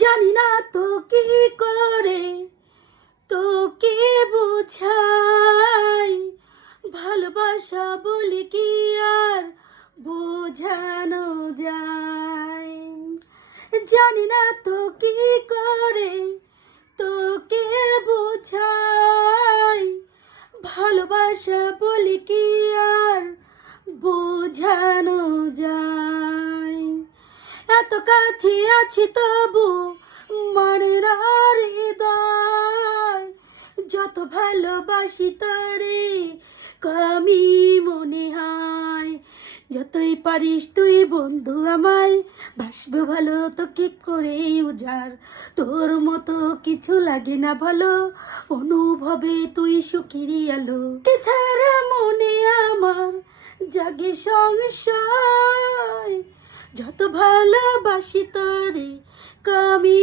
জানি না তো কি করে তোকে বোঝাই, ভালোবাসা বলে কি আর বোঝানো যায়। জানি না তো কি করে তোকে বোঝাই, ভালোবাসা বলে কি আর বোঝানো যায়। এত কাছে আছি তবু মানে না হৃদয়, যত ভালোবাসি তারে কমই মনে হয়। যতই পারিস তুই বন্ধু আমায় বাসবো ভালো, তোকে করে উজাড় তোর মতো কিছু লাগে না ভালো, অনুভবে তুই সুখেরই আলো। কে ছাড়া মনে আমার জাগে সংশয়, যত ভালোবাসি তোরে কমই